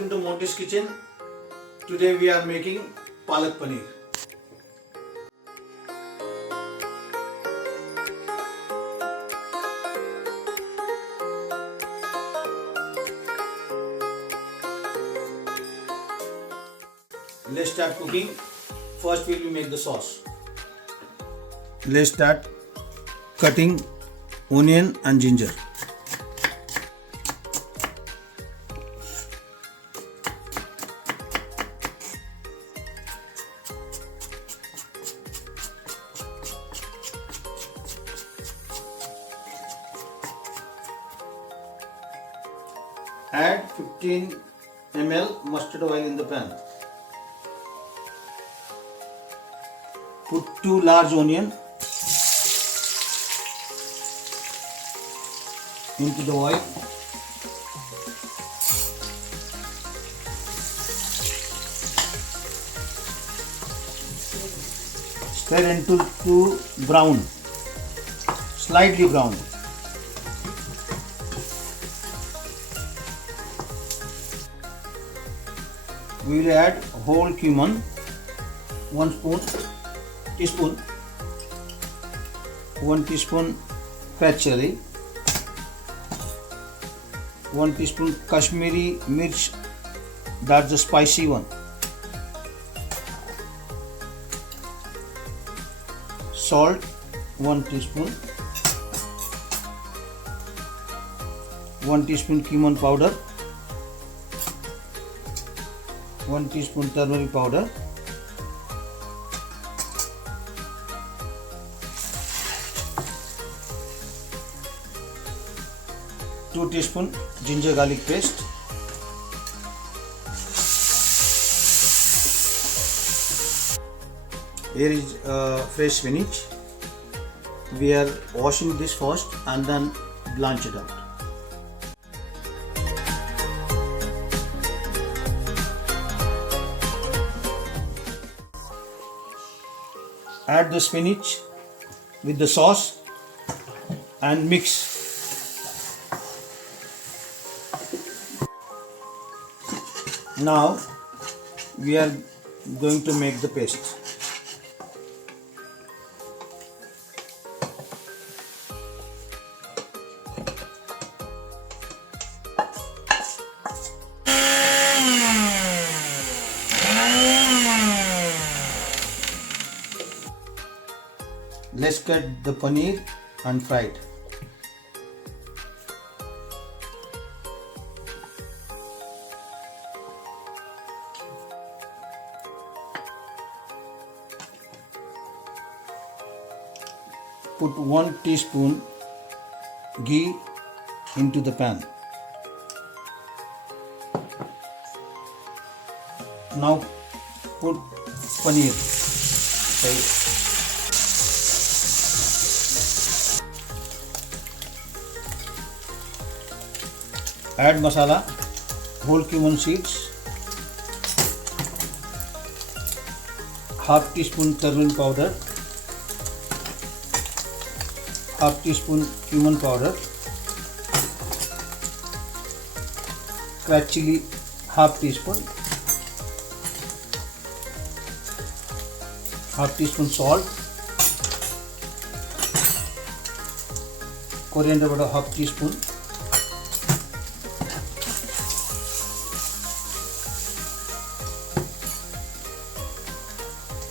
welcome to Monty's Kitchen. Today we are making Palak Paneer. Let's start cooking. First we will make the sauce. Let's start cutting onion and ginger. Add 15 ml mustard oil in the pan. Put 2 large onions into the oil. Stir until brown, slightly brown. We will add whole cumin, 1 teaspoon, 1 teaspoon red chili, 1 teaspoon Kashmiri mirch, that's the spicy one, salt 1 teaspoon, 1 teaspoon cumin powder, 1 teaspoon turmeric powder, two teaspoon ginger garlic paste, here is fresh spinach. We are washing this first and then blanch it out. Add the spinach with the sauce and mix. Now we are going to make the paste. Let's cut the paneer and fry it. Put 1 teaspoon ghee into the pan. Now put paneer. Add masala, whole cumin seeds, half teaspoon turmeric powder, half teaspoon cumin powder, cracked chili half teaspoon, half teaspoon salt, coriander powder half teaspoon,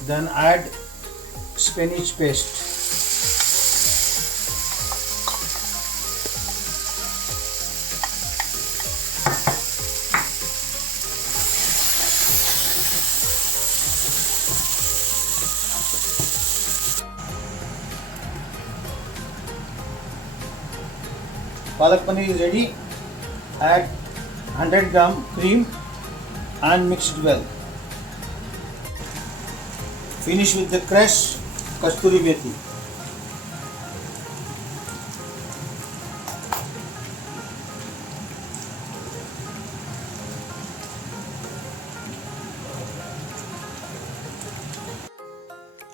then add spinach paste. Palak paneer is ready. Add 100 gram cream and mix it well. Finish with the crushed kasturi methi.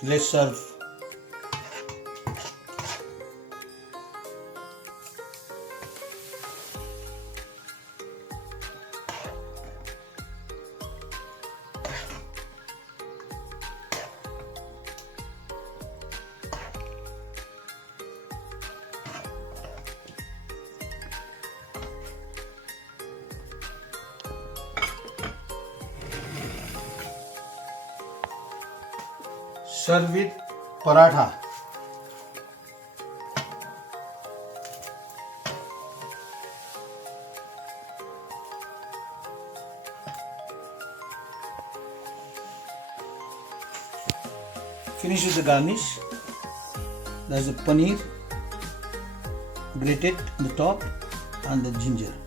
Let's serve. Serve with paratha. Finish with the garnish. There's the paneer grated on the top and the ginger.